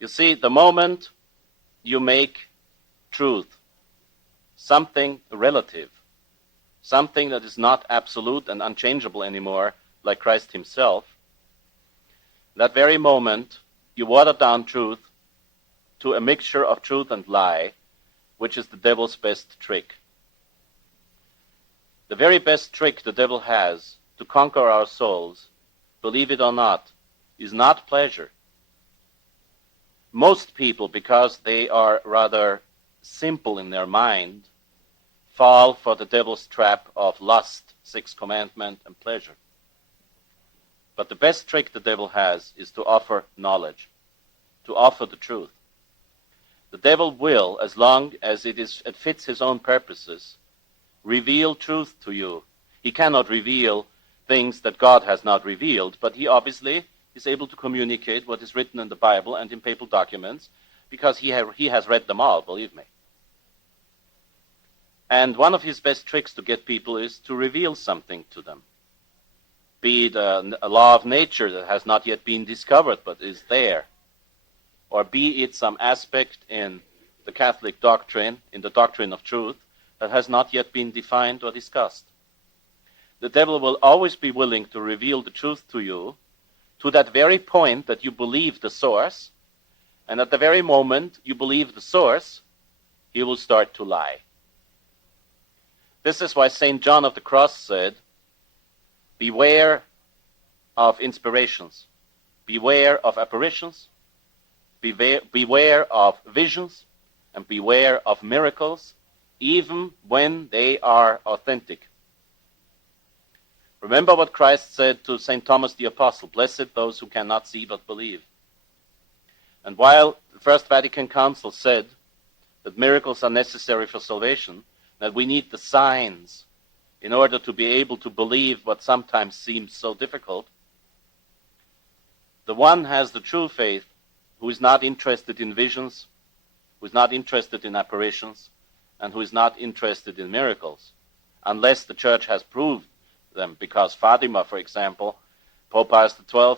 You see, the moment you make truth something relative, something that is not absolute and unchangeable anymore, like Christ himself, that very moment you water down truth to a mixture of truth and lie, which is the devil's best trick. The very best trick the devil has to conquer our souls, believe it or not, is not pleasure. Most people, because they are rather simple in their mind, fall for the devil's trap of lust, sixth commandment, and pleasure. But the best trick the devil has is to offer knowledge, to offer the truth. The devil will, as long as it fits his own purposes, reveal truth to you. He cannot reveal things that God has not revealed, but he obviously is able to communicate what is written in the Bible and in papal documents, because he has read them all, believe me. And one of his best tricks to get people is to reveal something to them, be it a law of nature that has not yet been discovered but is there, or be it some aspect in the Catholic doctrine, in the doctrine of truth, that has not yet been defined or discussed. The devil will always be willing to reveal the truth to you to that very point that you believe the source, and at the very moment you believe the source, he will start to lie. This is why St. John of the Cross said, beware of inspirations, beware of apparitions, beware of visions, and beware of miracles, even when they are authentic. Remember what Christ said to St. Thomas the Apostle, blessed those who cannot see but believe. And while the First Vatican Council said that miracles are necessary for salvation, that we need the signs in order to be able to believe what sometimes seems so difficult, the one has the true faith who is not interested in visions, who is not interested in apparitions, and who is not interested in miracles, unless the Church has proved them. Because Fatima, for example, Pope Pius XII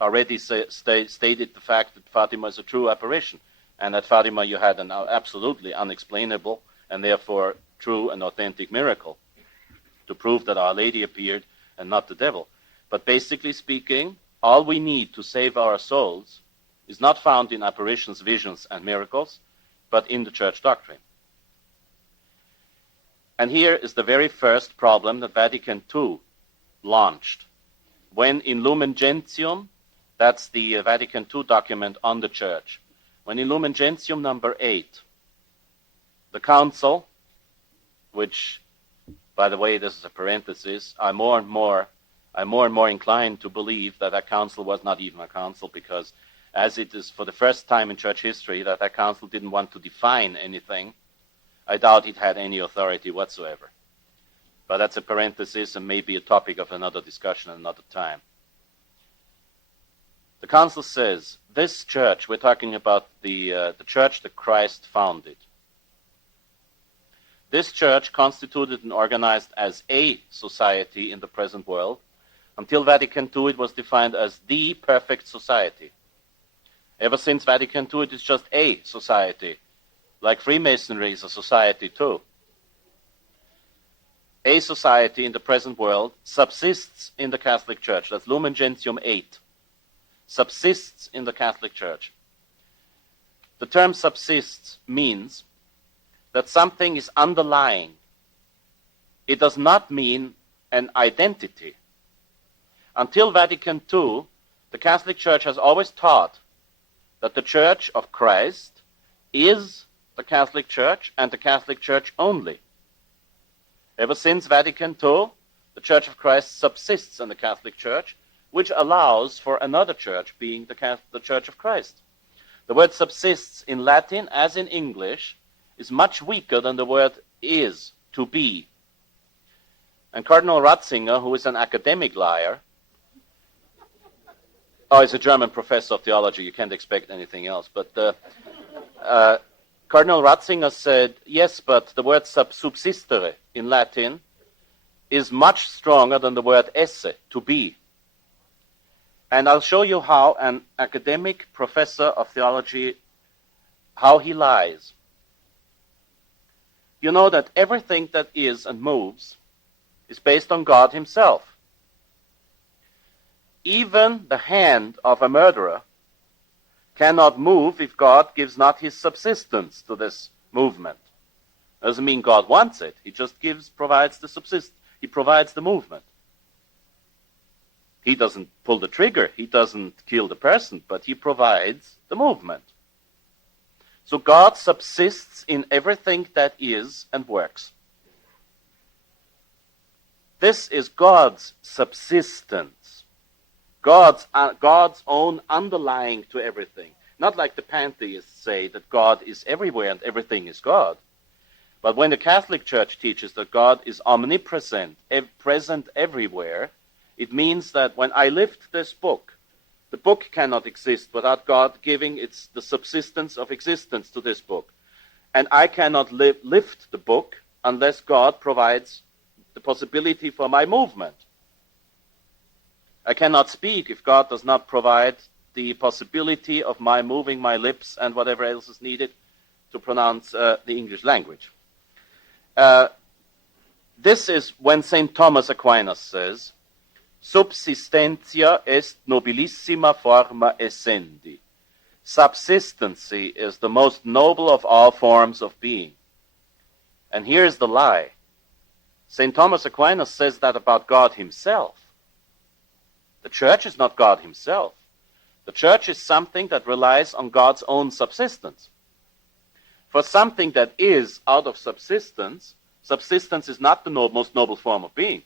already stated the fact that Fatima is a true apparition, and at Fatima you had an absolutely unexplainable and therefore true and authentic miracle to prove that Our Lady appeared and not the devil. But basically speaking, all we need to save our souls is not found in apparitions, visions, and miracles, but in the Church doctrine. And here is the very first problem that Vatican II launched. When in Lumen Gentium, that's the Vatican II document on the Church, when in Lumen Gentium number 8, the Council, which, by the way, this is a parenthesis, I'm more and more inclined to believe that that council was not even a council, because as it is for the first time in Church history that council didn't want to define anything, I doubt it had any authority whatsoever. But that's a parenthesis and maybe a topic of another discussion at another time. The council says, this church, we're talking about the church that Christ founded. This church constituted and organized as a society in the present world. Until Vatican II, it was defined as the perfect society. Ever since Vatican II, it is just a society. Like Freemasonry is a society too. A society in the present world subsists in the Catholic Church. That's Lumen Gentium 8. Subsists in the Catholic Church. The term subsists means that something is underlying. It does not mean an identity. Until Vatican II, the Catholic Church has always taught that the Church of Christ is the Catholic Church and the Catholic Church only. Ever since Vatican II, the Church of Christ subsists in the Catholic Church, which allows for another church being the Church of Christ. The word subsists in Latin as in English is much weaker than the word is, to be. And Cardinal Ratzinger, who is an academic liar, he's a German professor of theology, you can't expect anything else, but Cardinal Ratzinger said, yes, but the word subsistere in Latin is much stronger than the word esse, to be. And I'll show you how an academic professor of theology, how he lies. You know that everything that is and moves is based on God himself. Even the hand of a murderer cannot move if God gives not his subsistence to this movement. Doesn't mean God wants it. He just provides the subsistence. He provides the movement. He doesn't pull the trigger. He doesn't kill the person, but he provides the movement. So God subsists in everything that is and works. This is God's subsistence. God's own underlying to everything. Not like the pantheists say that God is everywhere and everything is God. But when the Catholic Church teaches that God is omnipresent, present everywhere, it means that when I lift this book, the book cannot exist without God giving the subsistence of existence to this book. And I cannot lift the book unless God provides the possibility for my movement. I cannot speak if God does not provide the possibility of my moving my lips and whatever else is needed to pronounce the English language. This is when St. Thomas Aquinas says, subsistentia est nobilissima forma essendi. Subsistency is the most noble of all forms of being. And here's the lie. St. Thomas Aquinas says that about God himself. The church is not God himself. The church is something that relies on God's own subsistence. For something that is out of subsistence, subsistence is not the most noble form of being.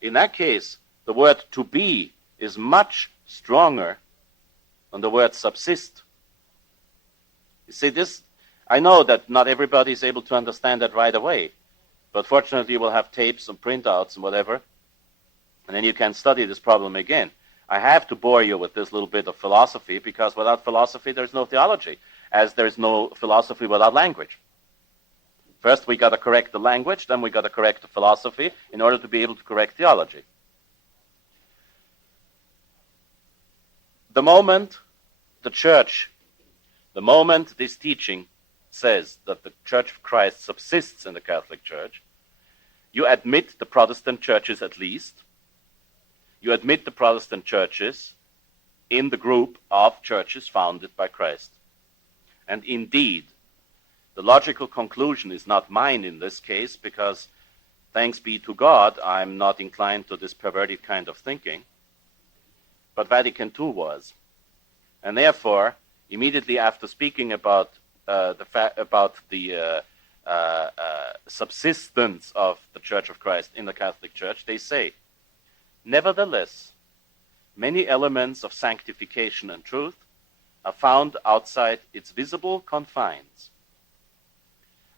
In that case, the word to be is much stronger than the word subsist. You see, this, I know that not everybody is able to understand that right away, but fortunately we'll have tapes and printouts and whatever, and then you can study this problem again. I have to bore you with this little bit of philosophy, because without philosophy there's no theology, as there's no philosophy without language. First we got to correct the language, then we got to correct the philosophy in order to be able to correct theology. The moment this teaching says that the Church of Christ subsists in the Catholic Church, you admit the Protestant churches at least. You admit the Protestant churches in the group of churches founded by Christ. And indeed, the logical conclusion is not mine in this case, because thanks be to God, I'm not inclined to this perverted kind of thinking. But Vatican II was. And therefore, immediately after speaking about the subsistence of the Church of Christ in the Catholic Church, they say, nevertheless, many elements of sanctification and truth are found outside its visible confines.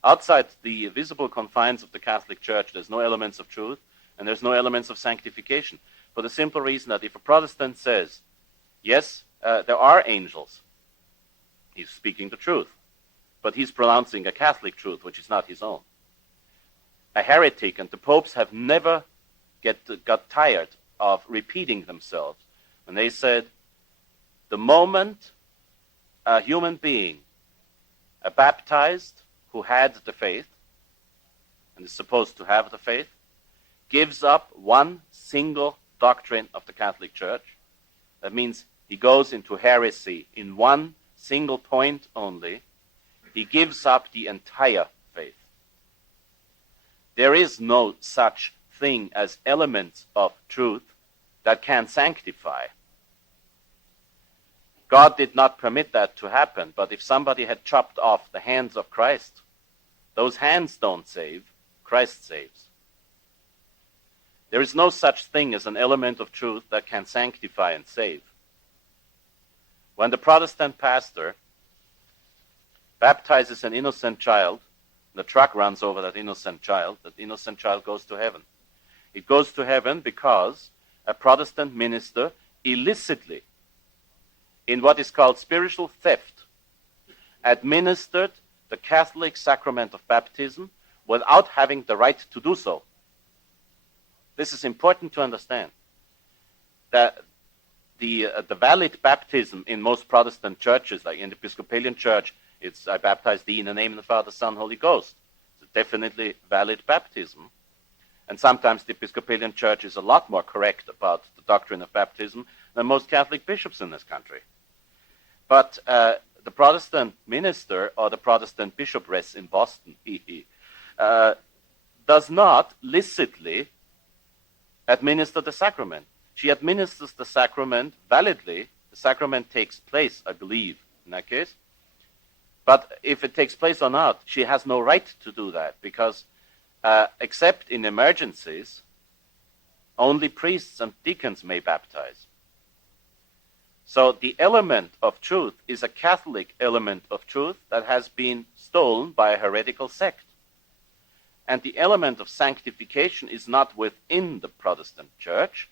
Outside the visible confines of the Catholic Church, there's no elements of truth, and there's no elements of sanctification. For the simple reason that if a Protestant says, yes, there are angels, he's speaking the truth, but he's pronouncing a Catholic truth, which is not his own. A heretic, and the popes have never got tired of repeating themselves. And they said, the moment a human being, a baptized, who had the faith, and is supposed to have the faith, gives up one single doctrine of the Catholic Church, that means he goes into heresy in one single point only, he gives up the entire faith. There is no such thing as elements of truth that can sanctify. God did not permit that to happen, but if somebody had chopped off the hands of Christ, those hands don't save, Christ saves. There is no such thing as an element of truth that can sanctify and save. When the Protestant pastor baptizes an innocent child, the truck runs over that innocent child goes to heaven. It goes to heaven because a Protestant minister illicitly, in what is called spiritual theft, administered the Catholic sacrament of baptism without having the right to do so. This is important to understand. that the valid baptism in most Protestant churches, like in the Episcopalian Church, it's I baptize thee in the name of the Father, Son, Holy Ghost. It's definitely valid baptism. And sometimes the Episcopalian Church is a lot more correct about the doctrine of baptism than most Catholic bishops in this country. But the Protestant minister or the Protestant bishopress in Boston does not licitly administer the sacrament. She administers the sacrament validly. The sacrament takes place, I believe, in that case. But if it takes place or not, she has no right to do that because except in emergencies, only priests and deacons may baptize. So the element of truth is a Catholic element of truth that has been stolen by a heretical sect. And the element of sanctification is not within the Protestant Church,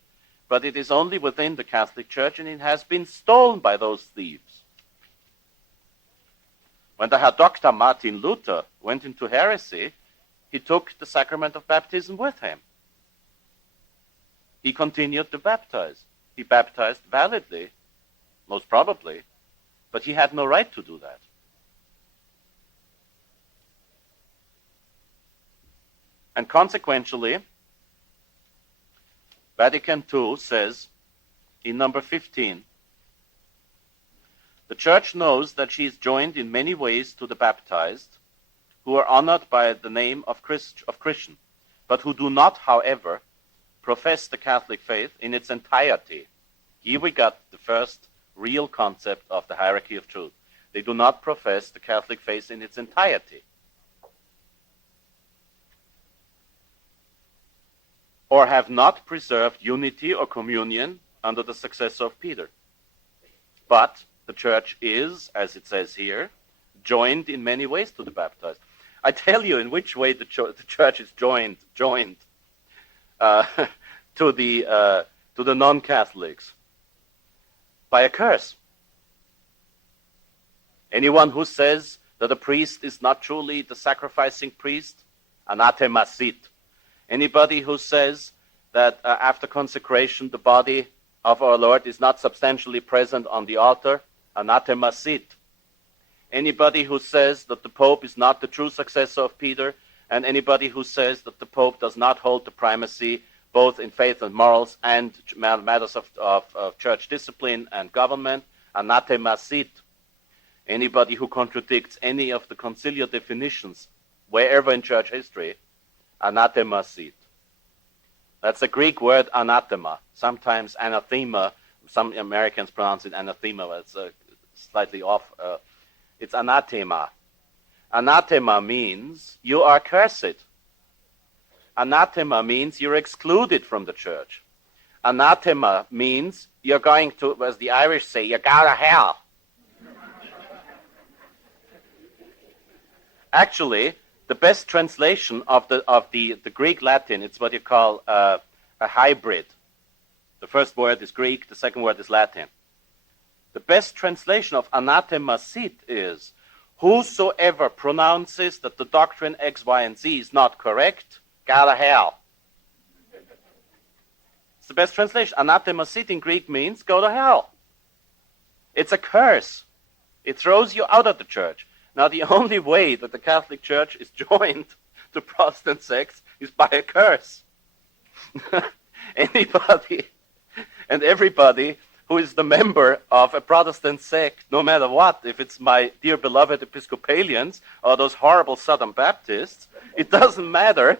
but it is only within the Catholic Church, and it has been stolen by those thieves. When the Herr Dr. Martin Luther went into heresy, he took the sacrament of baptism with him. He continued to baptize. He baptized validly, most probably, but he had no right to do that. And consequentially, Vatican II says in number 15, the Church knows that she is joined in many ways to the baptized, who are honored by the name of Christian, but who do not, however, profess the Catholic faith in its entirety. Here we got the first real concept of the hierarchy of truth. They do not profess the Catholic faith in its entirety. Or have not preserved unity or communion under the successor of Peter. But the Church is, as it says here, joined in many ways to the baptized. I tell you in which way the Church is joined to the non-Catholics. By a curse. Anyone who says that a priest is not truly the sacrificing priest, anathema sit. Anybody who says that after consecration the body of our Lord is not substantially present on the altar, anathema sit. Anybody who says that the Pope is not the true successor of Peter, and anybody who says that the Pope does not hold the primacy both in faith and morals and matters of church discipline and government, anathema sit. Anybody who contradicts any of the conciliar definitions wherever in church history, anathema sit. That's a Greek word, anathema. Sometimes anathema. Some Americans pronounce it anathema, but it's slightly off. It's anathema. Anathema means you are cursed. Anathema means you're excluded from the church. Anathema means you're going to, as the Irish say, you go to hell. Actually, the best translation of the Greek Latin, it's what you call a hybrid. The first word is Greek, the second word is Latin. The best translation of anathema sit is, whosoever pronounces that the doctrine X, Y, and Z is not correct, go to hell. It's the best translation. Anathema sit in Greek means go to hell. It's a curse. It throws you out of the church. Now, the only way that the Catholic Church is joined to Protestant sects is by a curse. Anybody and everybody who is the member of a Protestant sect, no matter what, if it's my dear beloved Episcopalians or those horrible Southern Baptists, it doesn't matter.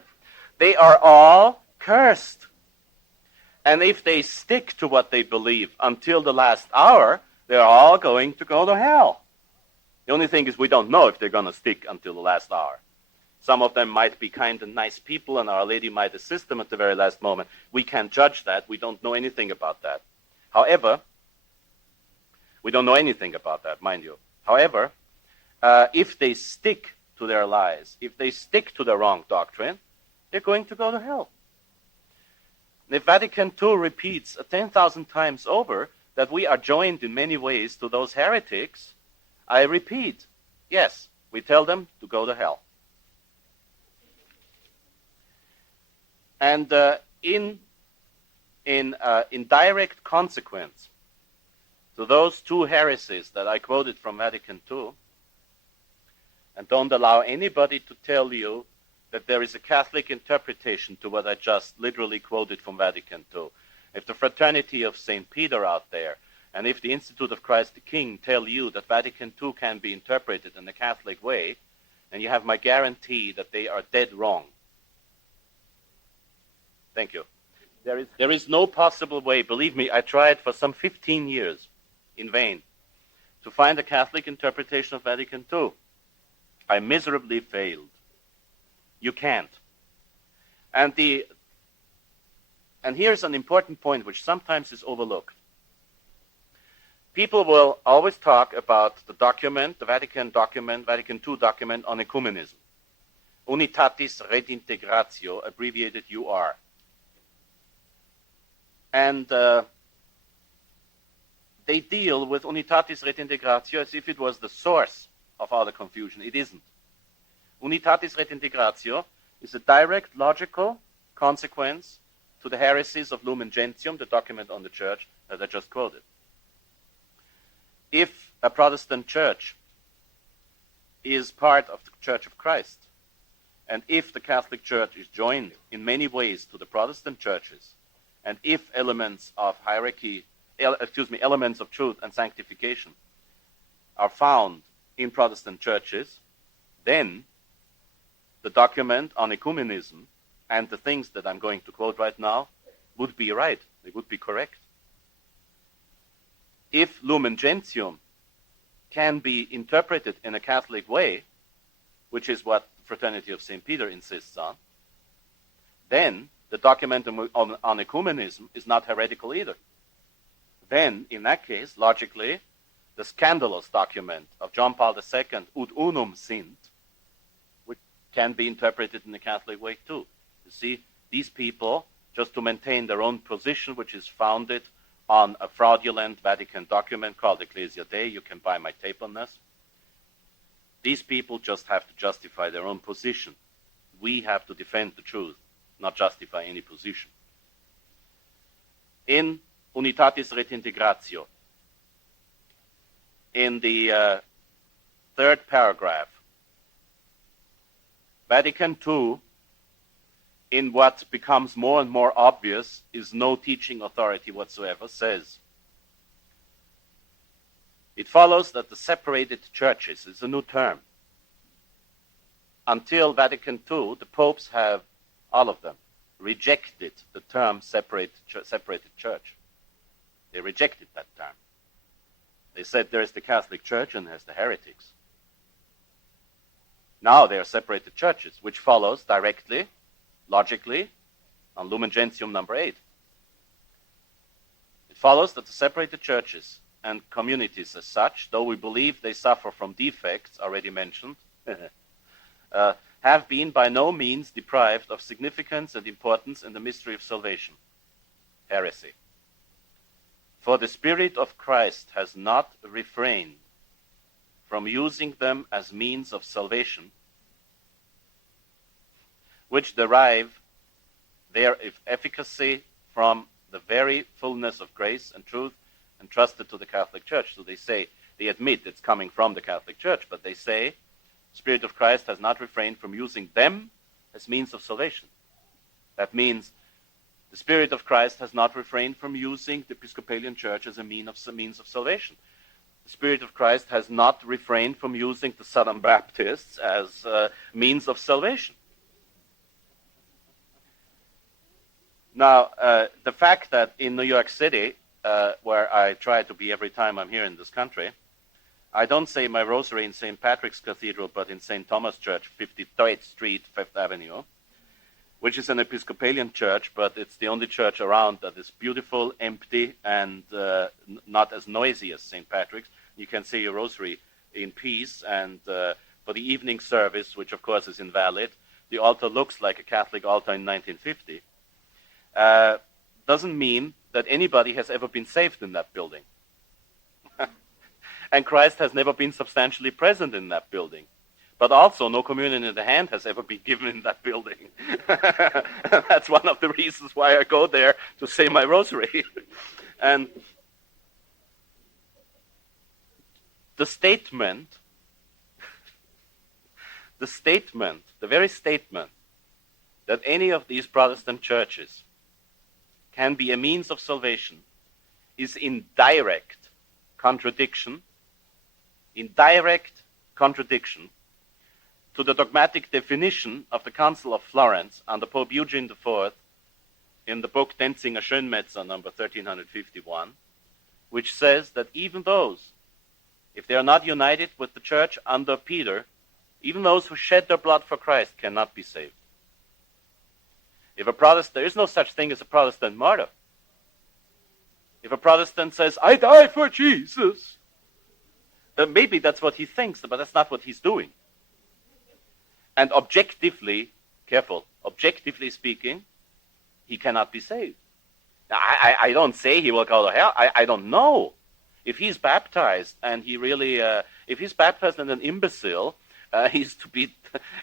They are all cursed. And if they stick to what they believe until the last hour, they're all going to go to hell. The only thing is we don't know if they're going to stick until the last hour. Some of them might be kind and nice people, and Our Lady might assist them at the very last moment. We can't judge that. We don't know anything about that. However, we don't know anything about that, mind you. However, if they stick to their lies, if they stick to the wrong doctrine, they're going to go to hell. And if Vatican II repeats 10,000 times over that we are joined in many ways to those heretics, I repeat, yes, we tell them to go to hell. And in in direct consequence to those two heresies that I quoted from Vatican II, and don't allow anybody to tell you that there is a Catholic interpretation to what I just literally quoted from Vatican II. If the Fraternity of St. Peter out there, and if the Institute of Christ the King tell you that Vatican II can be interpreted in the Catholic way, then you have my guarantee that they are dead wrong. Thank you. There is no possible way, believe me, I tried for some 15 years in vain to find a Catholic interpretation of Vatican II. I miserably failed. You can't. And here's an important point which sometimes is overlooked. People will always talk about the document, the Vatican II document on ecumenism. Unitatis Redintegratio, abbreviated UR. And they deal with Unitatis Redintegratio as if it was the source of all the confusion. It isn't. Unitatis Redintegratio is a direct logical consequence to the heresies of Lumen Gentium, the document on the church that I just quoted. If a Protestant church is part of the Church of Christ, and if the Catholic Church is joined in many ways to the Protestant churches, and if elements of hierarchy, elements of truth and sanctification are found in Protestant churches, then the document on ecumenism and the things that I'm going to quote right now would be right. They would be correct. If Lumen Gentium can be interpreted in a Catholic way, which is what the Fraternity of St. Peter insists on, then the document on ecumenism is not heretical either. Then, in that case, logically, the scandalous document of John Paul II, Ut Unum Sint, which can be interpreted in the Catholic way too. You see, these people, just to maintain their own position, which is founded on a fraudulent Vatican document called Ecclesia Dei, you can buy my tape on this. These people just have to justify their own position. We have to defend the truth, not justify any position. In Unitatis Redintegratio, in the third paragraph, Vatican II, in what becomes more and more obvious, is no teaching authority whatsoever, says, it follows that the separated churches is a new term. Until Vatican II, the popes have, all of them, rejected the term separated church. They rejected that term. They said there's the Catholic Church and there's the heretics. Now they are separated churches, which follows directly, logically, on Lumen Gentium number 8. It follows that the separated churches and communities as such, though we believe they suffer from defects already mentioned, have been by no means deprived of significance and importance in the mystery of salvation. Heresy. For the Spirit of Christ has not refrained from using them as means of salvation, which derive their efficacy from the very fullness of grace and truth entrusted to the Catholic Church. So they admit it's coming from the Catholic Church, but they say, Spirit of Christ has not refrained from using them as means of salvation. That means the Spirit of Christ has not refrained from using the Episcopalian Church as a means of salvation. The Spirit of Christ has not refrained from using the Southern Baptists as means of salvation. Now, the fact that in New York City, where I try to be every time I'm here in this country, I don't say my rosary in St. Patrick's Cathedral, but in St. Thomas Church, 53rd Street, 5th Avenue, which is an Episcopalian church, but it's the only church around that is beautiful, empty, and not as noisy as St. Patrick's. You can say your rosary in peace, and for the evening service, which of course is invalid, the altar looks like a Catholic altar in 1950. Doesn't mean that anybody has ever been saved in that building. And Christ has never been substantially present in that building. But also, no communion in the hand has ever been given in that building. That's one of the reasons why I go there to say my rosary. And the very statement that any of these Protestant churches can be a means of salvation is in direct contradiction to the dogmatic definition of the Council of Florence under Pope Eugene IV in the book Denzinger Schönmetzer, number 1351, which says that even those, if they are not united with the church under Peter, even those who shed their blood for Christ cannot be saved. There is no such thing as a Protestant martyr. If a Protestant says, I die for Jesus, then maybe that's what he thinks, but that's not what he's doing. And objectively speaking, he cannot be saved. Now, I don't say he will go to hell. I don't know. If he's baptized and if he's baptized and an imbecile, he's to be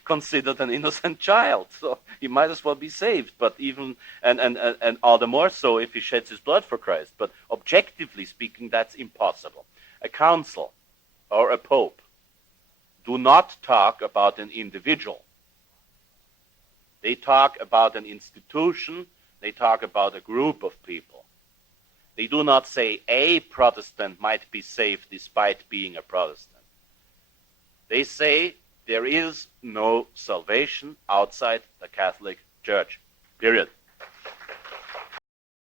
considered an innocent child. So he might as well be saved. But even, and all the more so if he sheds his blood for Christ. But objectively speaking, that's impossible. A council or a pope do not talk about an individual. They talk about an institution. They talk about a group of people. They do not say a Protestant might be saved despite being a Protestant. They say there is no salvation outside the Catholic Church. Period.